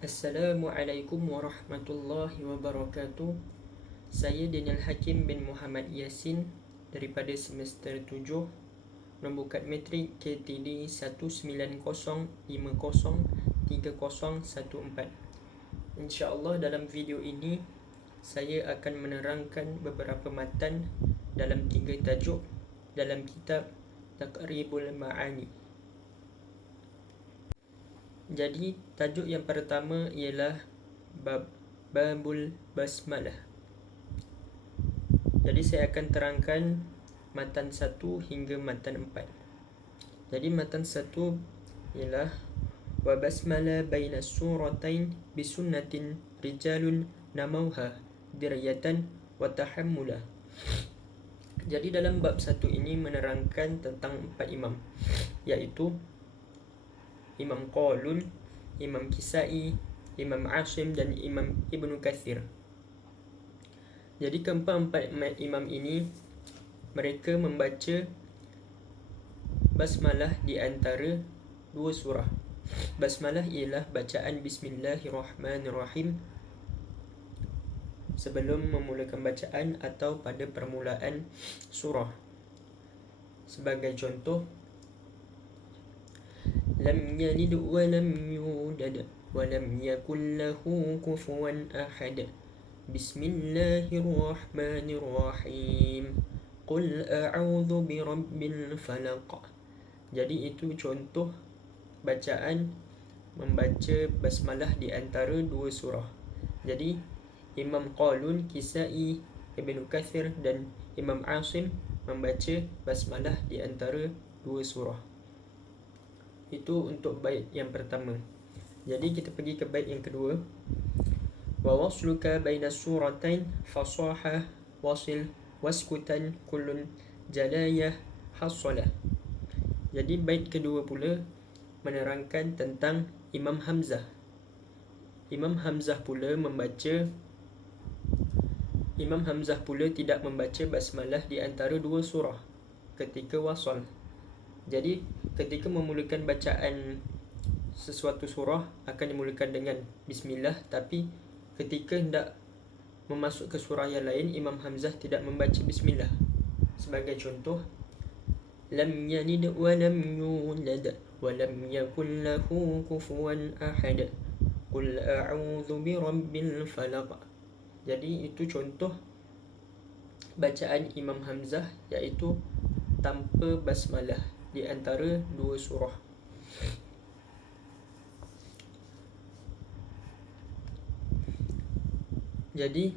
Assalamualaikum warahmatullahi wabarakatuh. Saya Daniel Hakim bin Muhammad Yasin daripada semester 7 nombor kad matrik KTD 190503014. InsyaAllah dalam video ini saya akan menerangkan beberapa matan dalam 3 tajuk dalam kitab Taqribul Ma'ani. Jadi tajuk yang pertama ialah Babul Basmalah. Jadi saya akan terangkan matan 1 hingga matan 4. Jadi matan 1 ialah wa basmala baina suratain bisunnatin rijalun namauha diryatan wa tahammula. Jadi dalam bab 1 ini menerangkan tentang 4 imam, iaitu Imam Qalun, Imam Kisai, Imam Asim dan Imam Ibnu Kathir. Jadi keempat-empat imam ini mereka membaca basmalah di antara 2 surah. Basmalah ialah bacaan Bismillahirrahmanirrahim sebelum memulakan bacaan atau pada permulaan surah. Sebagai contoh, Lam yalid wa lam yulad wa lam yakul lahu kufuwan ahad. Bismillahirrahmanirrahim. Qul a'udzu birabbil falaq. Jadi itu contoh bacaan membaca basmalah di antara 2 surah. Jadi Imam Qalun, Kisai, Ibnu Kathir dan Imam Asim membaca basmalah di antara 2 surah. Itu untuk bait yang pertama. Jadi kita pergi ke bait yang kedua. Wa wasluka baina suratain fasahah wasil waskutan kullun jalayah hasalah. Jadi bait kedua pula menerangkan tentang Imam Hamzah. Imam Hamzah pula tidak membaca basmalah di antara 2 surah ketika wasal. Jadi ketika memulakan bacaan sesuatu surah akan dimulakan dengan bismillah, tapi ketika hendak memasuk ke surah yang lain, Imam Hamzah tidak membaca bismillah. Sebagai contoh, lam yalid wa lam yulad wa lam yakul lahu kufuwan ahad. Qul a'udzu birabbil falaq. Jadi itu contoh bacaan Imam Hamzah, iaitu tanpa basmalah di antara 2 surah. Jadi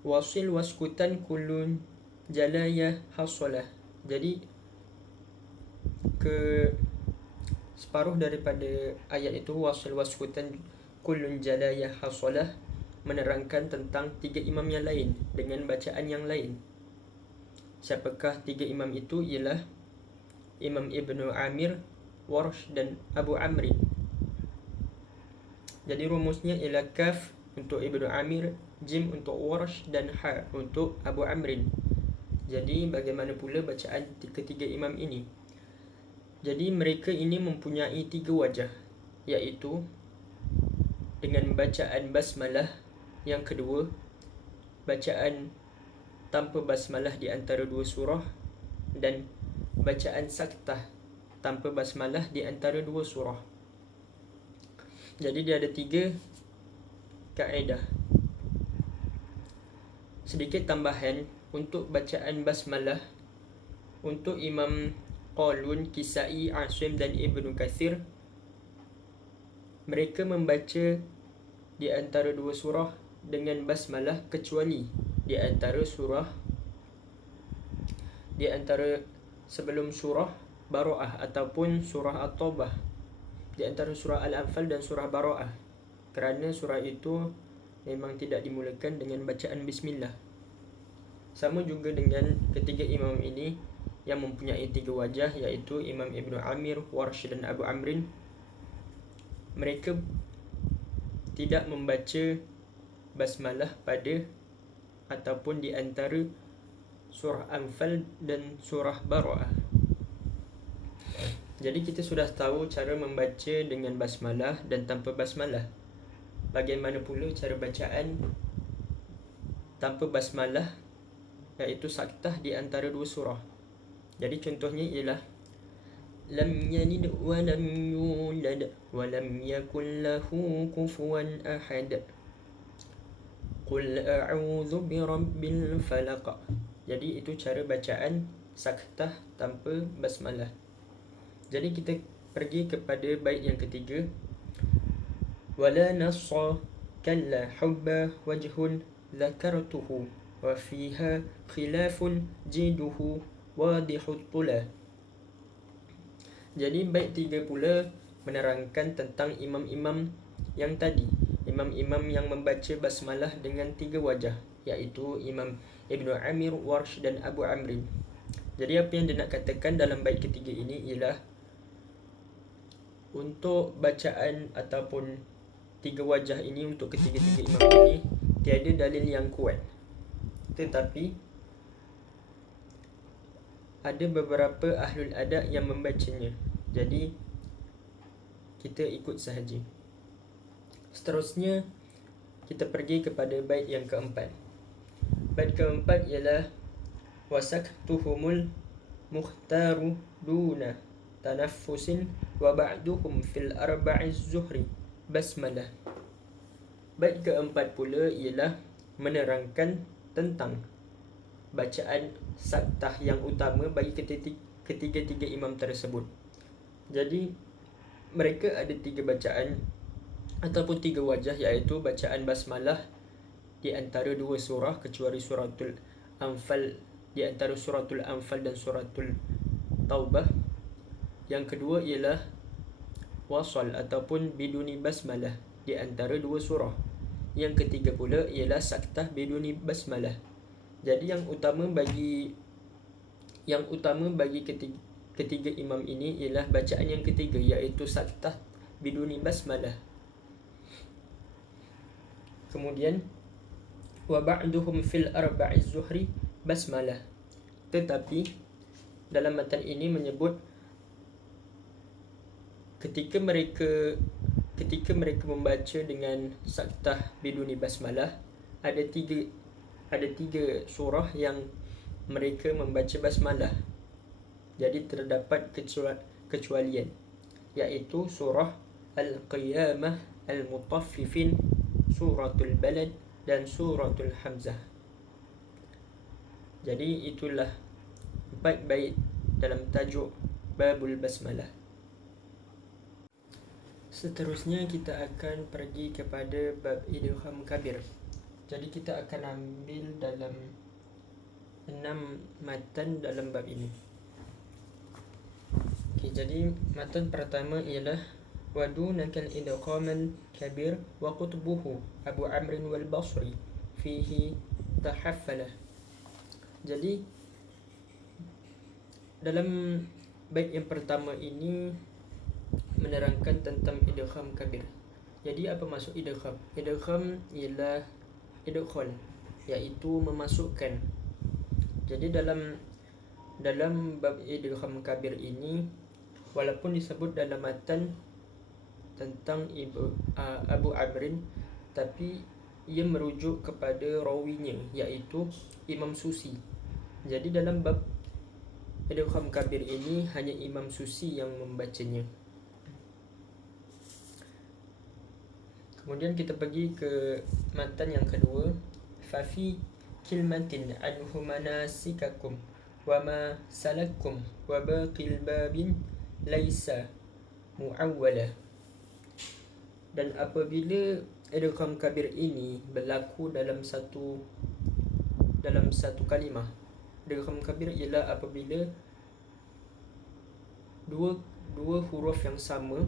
wasil waskutan kullun jalayah hasalah. Jadi ke separuh daripada ayat itu, wasil waskutan kullun jalayah hasalah, menerangkan tentang 3 imam yang lain dengan bacaan yang lain. Siapakah 3 imam itu? Ialah Imam Ibnu Amir, Warsh dan Abu Amrin. Jadi rumusnya ialah kaf untuk Ibnu Amir, jim untuk Warsh dan ha untuk Abu Amrin. Jadi bagaimana pula bacaan ketiga imam ini? Jadi mereka ini mempunyai 3 wajah, iaitu dengan bacaan basmalah, yang kedua bacaan tanpa basmalah di antara 2 surah, dan bacaan saktah tanpa basmalah di antara 2 surah. Jadi dia ada 3 kaedah. Sedikit tambahan untuk bacaan basmalah untuk Imam Qalun, Kisai, Asim dan Ibnu Kathir, mereka membaca di antara 2 surah dengan basmalah kecuali di antara sebelum surah Bara'ah ataupun surah At-Taubah, di antara surah Al-Anfal dan surah Bara'ah, kerana surah itu memang tidak dimulakan dengan bacaan bismillah. Sama juga dengan ketiga imam ini yang mempunyai 3 wajah, iaitu Imam Ibnu Amir, Warsh dan Abu Amrin. Mereka tidak membaca basmalah pada ataupun di antara surah Anfal dan surah Bara'ah. Jadi kita sudah tahu cara membaca dengan basmalah dan tanpa basmalah. bagaimana pula cara bacaan tanpa basmalah, iaitu saktah di antara dua surah. Jadi contohnya ialah lam yalid wa lam yulad wa lam yakul lahu kufuwan ahad. Qul a'udzu birabbil falaq. Jadi itu cara bacaan saktah tanpa basmalah. Jadi kita pergi kepada bait yang ketiga. Wala nassa kalla hubba wajhun zakartuhu wa fiha khilafun jiduhu wadihut tula. Jadi bait 3 pula menerangkan tentang imam-imam yang tadi, imam-imam yang membaca basmalah dengan 3 wajah, iaitu Imam Ibnu Amir, Warsh dan Abu Amrin. Jadi apa yang dia nak katakan dalam bait ketiga ini ialah untuk bacaan ataupun 3 wajah ini untuk ketiga-tiga imam ini tiada dalil yang kuat, tetapi ada beberapa ahlul adab yang membacanya. Jadi kita ikut sahaja. Seterusnya kita pergi kepada bait yang keempat. Bait keempat ialah wasaktuhumul mukhtaru duna tanaffusin wa ba'duhum fil arba'iz zuhri basmalah. Bait keempat pula ialah menerangkan tentang bacaan saktah yang utama bagi ketiga-tiga imam tersebut. Jadi mereka ada 3 bacaan ataupun 3 wajah, iaitu bacaan basmalah di antara 2 surah kecuali suratul Anfal, di antara suratul Anfal dan suratul Taubah. Yang kedua ialah wasal ataupun biduni basmalah di antara 2 surah. Yang ketiga pula ialah saktah biduni basmalah. Jadi yang utama bagi ketiga imam ini ialah bacaan yang ketiga, iaitu saktah biduni basmalah. Kemudian wa ba'duhum fil arba'iz zuhri basmalah. Tetapi dalam matan ini menyebut ketika mereka membaca dengan saktah biduni basmalah, ada tiga surah yang mereka membaca basmalah. Jadi terdapat kecualian, iaitu surah Al-Qiyamah, Al-Mutaffifin, suratul Balad dan suratul Hamzah. Jadi itulah 4 bait dalam tajuk Babul Basmalah. Seterusnya kita akan pergi kepada bab idgham kabir. Jadi kita akan ambil dalam 6 matan dalam bab ini. Jadi matan pertama ialah wadunakal idghamal kabir wa qutbuhu Abu Amrin wal Basri fihi tahaffalah. Jadi dalam bait yang pertama ini menerangkan tentang idgham kabir. Jadi apa maksud idgham? Idgham ialah idkhal, iaitu memasukkan. Jadi dalam bab idgham kabir ini, walaupun disebut dalam matan tentang Abu Amrin, tapi ia merujuk kepada rawinya, iaitu Imam Susi. Jadi dalam bab idgham kabir ini hanya Imam Susi yang membacanya. Kemudian kita pergi ke matan yang kedua. Fafi kilmatin anhu manasikakum wa ma salakum wa baqil babin laisa muawwalah. Dan apabila idgham kabir ini berlaku dalam satu kalimah. Idgham kabir ialah apabila dua huruf yang sama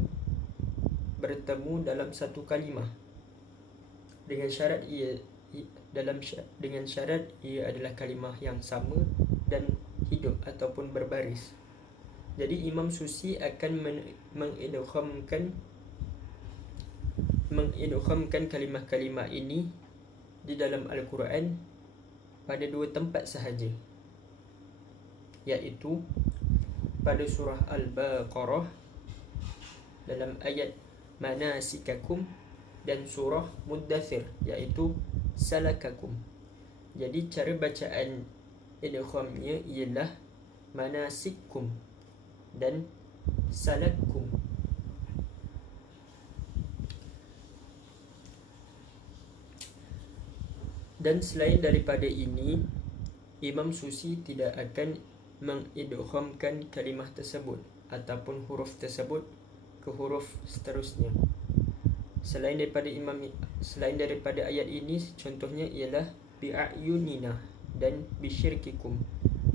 bertemu dalam satu kalimah dengan syarat ia adalah kalimah yang sama dan hidup ataupun berbaris. Jadi Imam Susi akan mengidghamkan kalimah-kalimah ini di dalam Al-Quran pada 2 tempat sahaja, iaitu pada surah Al-Baqarah dalam ayat manasikakum dan surah Muddathir, iaitu salakakum. Jadi cara bacaan idghamnya ialah manasikum dan salakum. Dan selain daripada ini, Imam Susi tidak akan mengidghamkan kalimah tersebut ataupun huruf tersebut ke huruf seterusnya. Selain daripada ayat ini, contohnya ialah bi'ayunina dan bisyirkikum.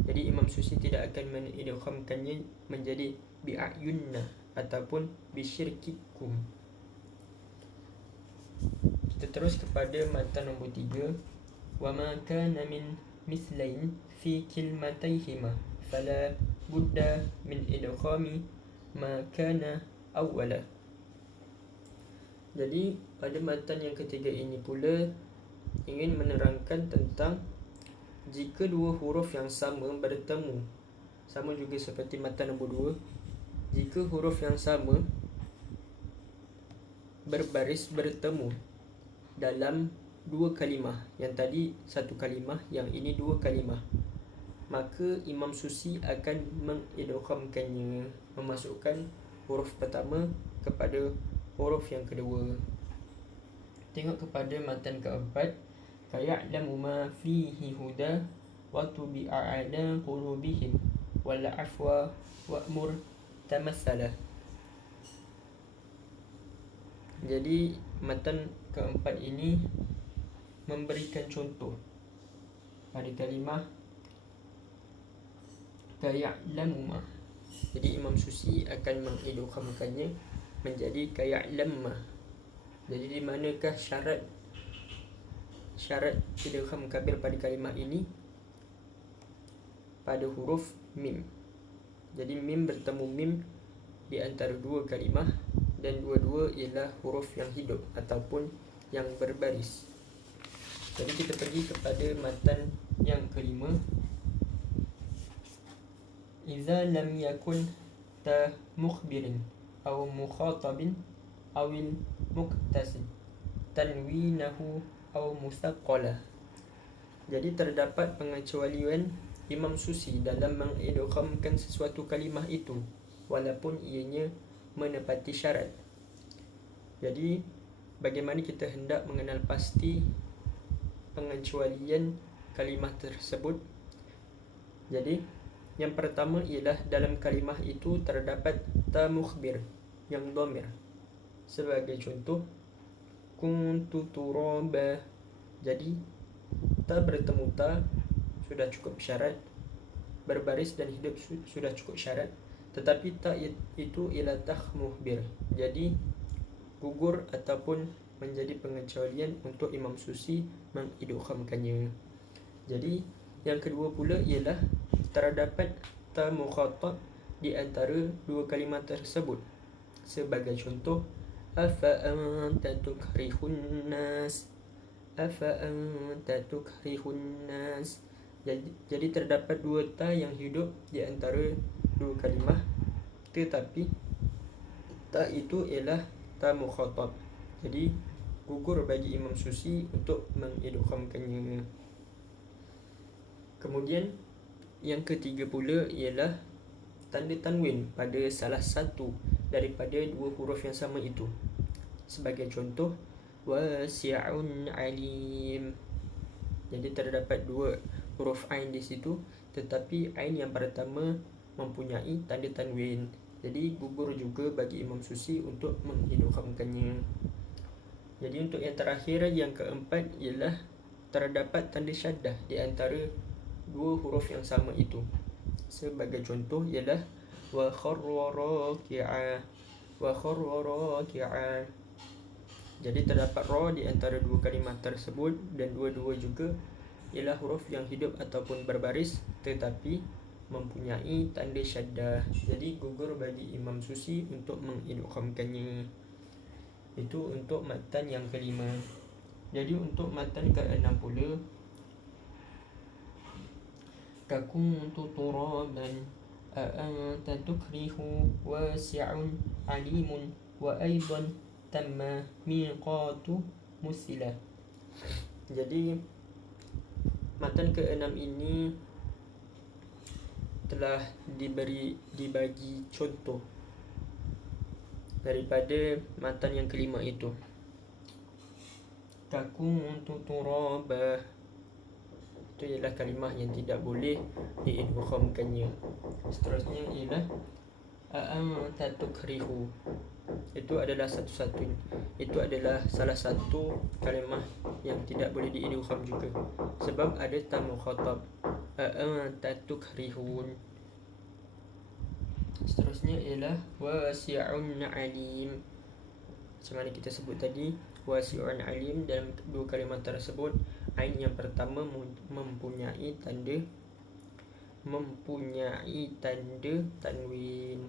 Jadi Imam Susi tidak akan mengidghamkannya menjadi bi'ayunna ataupun bisyirkikum. Kita terus kepada matan nombor 3. Wa ma kana min mithlain fi kilmatayhima fala budda min idghami ma kana awwala. Jadi pada matan yang ketiga ini pula ingin menerangkan tentang jika dua huruf yang sama bertemu, sama juga seperti matan nombor 2, jika huruf yang sama berbaris bertemu dalam dua kalimah, yang tadi satu kalimah, yang ini dua kalimah, maka Imam Susi akan mengidghamkannya, memasukkan huruf pertama kepada huruf yang kedua. Tengok kepada matan keempat. Kaya'lamu ma fihi huda wa tubi'a ala qulubihim wal afwa wa'mur tamathala. Jadi matan keempat ini memberikan contoh pada kalimah kaya'lamu ma. Jadi Imam Susi akan mengidghamkannya menjadi kaya'lamma. Jadi di manakah syarat idgham kabir pada kalimah ini? Pada huruf mim. Jadi mim bertemu mim di antara dua kalimah, dan dua-dua ialah huruf yang hidup ataupun yang berbaris. Jadi kita pergi kepada matan yang kelima. Iza lam yakun ta mukhbirin aw mukhatabin awil muktasid tanwinahu aw musaqqala. Jadi terdapat pengecualian Imam Susi dalam mengidghamkan sesuatu kalimah itu walaupun ianya menepati syarat. Jadi bagaimana kita hendak mengenal pasti pengecualian kalimah tersebut? Jadi yang pertama ialah dalam kalimah itu terdapat ta mukhbir yang dhamir. Sebagai contoh, kuntu turaba. Jadi ta bertemu ta sudah cukup syarat, berbaris dan hidup sudah cukup syarat, tetapi ta itu ialah ta mukhbir, jadi gugur ataupun menjadi pengecualian untuk Imam Susi mengidghamkannya. Jadi yang kedua pula ialah terdapat ta mukhatab di antara dua kalimah tersebut. Sebagai contoh, afa anta tukrihun nas, afa anta tukrihun nas. Jadi terdapat dua ta yang hidup di antara dua kalimah, tetapi ta itu ialah ta mukhatab. Jadi gugur bagi Imam Susi untuk mengidghamkannya. Kemudian yang ketiga pula ialah tanda tanwin pada salah satu daripada dua huruf yang sama itu. Sebagai contoh, wasi'un alim. Jadi terdapat dua huruf ain di situ, tetapi ain yang pertama mempunyai tanda tanwin. Jadi gugur juga bagi Imam Susi untuk mengidghamkannya. Jadi untuk yang terakhir, yang keempat ialah terdapat tanda syaddah di antara dua huruf yang sama itu. Sebagai contoh ialah wa kharra raki'a, wa kharra raki'a. Jadi terdapat ra di antara dua kalimah tersebut, dan dua-dua juga ialah huruf yang hidup ataupun berbaris tetapi mempunyai tanda syaddah. Jadi gugur bagi Imam Susi untuk mengidghamkannya. Itu untuk matan yang kelima. Jadi untuk matan ke-6 pula, kakuntu turaban a'anta tukrihu wasi'un alimun wa aidan tamma miqatu musilah. Jadi matan ke-6 ini telah dibagi contoh daripada matan yang kelima itu. Takuntu turaba, itu ialah kalimah yang tidak boleh diidghamkannya. Seterusnya ialah a'anta tukrihu, itu adalah salah satu kalimah yang tidak boleh diidgham juga, sebab ada ta mukhatab, a'anta tukrihun. Seterusnya ialah wasi'un alim. Macam mana kita sebut tadi, wasi'un alim, dalam dua kalimah tersebut ain yang pertama mempunyai tanda tanwin.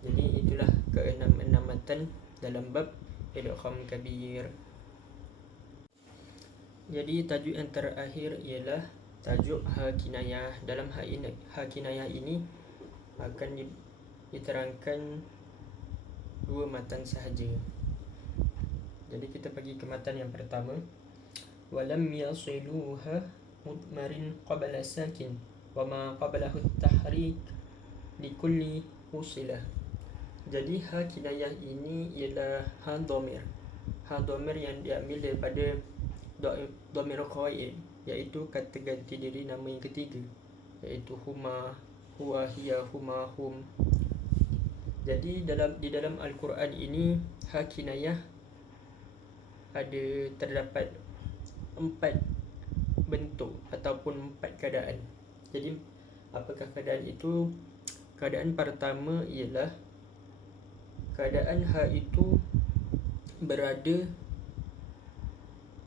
Jadi itulah ke-6 matan dalam bab idgham kabir. Jadi tajuk yang terakhir ialah tajuk ha kinayah. Dalam ha kinayah ini akan diterangkan dua matan sahaja. Jadi kita pergi ke matan yang pertama. Walam yasiluha mudmarin qabla sakin wa ma qablahu at-tahrik likulli usilah. Jadi ha kinayah ini ialah ha dhamir. Ha dhamir yang diambil daripada dhamir qaid, iaitu kata ganti diri nama yang ketiga, iaitu huma, huwa, hiya, huma, hum. Jadi di dalam Al-Quran ini ha kinayah terdapat 4 bentuk ataupun 4 keadaan. Jadi apakah keadaan itu? Keadaan pertama ialah keadaan ha itu berada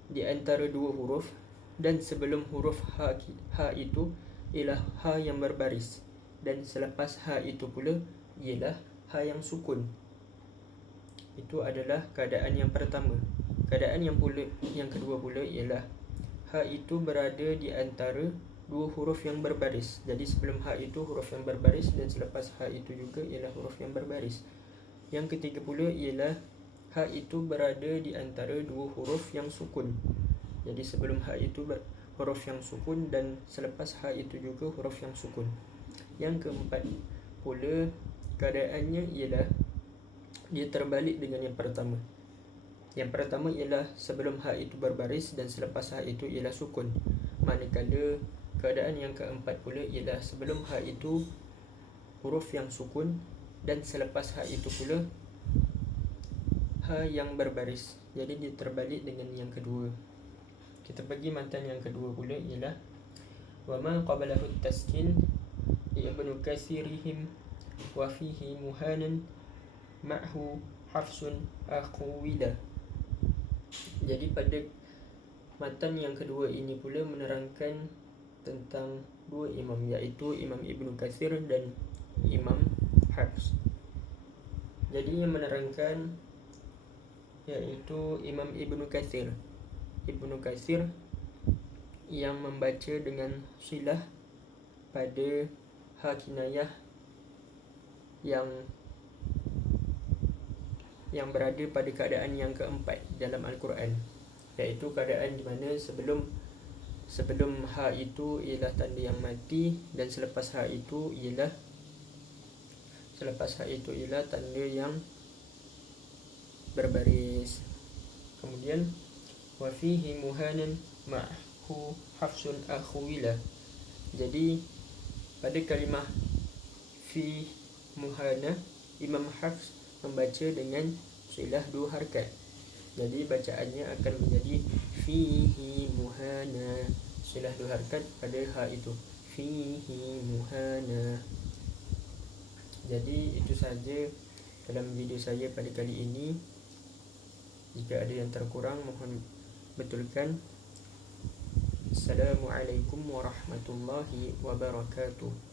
di antara dua huruf, dan sebelum huruf ha itu ialah ha yang berbaris, dan selepas ha itu pula ialah ha yang sukun. Itu adalah keadaan yang pertama. Keadaan yang kedua pula ialah ha itu berada di antara dua huruf yang berbaris. Jadi sebelum ha itu huruf yang berbaris, dan selepas ha itu juga ialah huruf yang berbaris. Yang ketiga pula ialah ha itu berada di antara dua huruf yang sukun. Jadi sebelum ha itu huruf yang sukun, dan selepas ha itu juga huruf yang sukun. Yang keempat pula keadaannya ialah dia terbalik dengan yang pertama. Yang pertama ialah sebelum ha itu berbaris, dan selepas ha itu ialah sukun. Manakala keadaan yang keempat pula ialah sebelum ha itu huruf yang sukun, dan selepas ha itu pula ha yang berbaris. Jadi dia terbalik dengan yang kedua. Kita pergi matan yang kedua pula ialah wa ma qablahu at-taskin ibnu kasirihim wa fihi muhanan ma'hu hafsun aqwida. Jadi pada matan yang kedua ini pula menerangkan tentang dua imam, iaitu Imam Ibnu Katsir dan Imam Hafs. Jadi yang menerangkan iaitu Imam Ibnu Katsir. Ibnu Katsir yang membaca dengan silah pada ha kinayah yang berada pada keadaan yang keempat dalam Al-Quran, iaitu keadaan di mana sebelum ha itu ialah tanda yang mati, dan selepas ha itu ialah tanda yang berbaris. Kemudian wa fihi muhanan ma'hu hafsun akhwila. Jadi pada kalimah fi muhana, Imam Hafs membaca dengan silah dua harakat. Jadi bacaannya akan menjadi fihi muhana, silah dua harakat pada ha itu, fihi muhana. Jadi itu sahaja dalam video saya pada kali ini. Jika ada yang terkurang mohon betulkan. Assalamualaikum warahmatullahi wabarakatuh.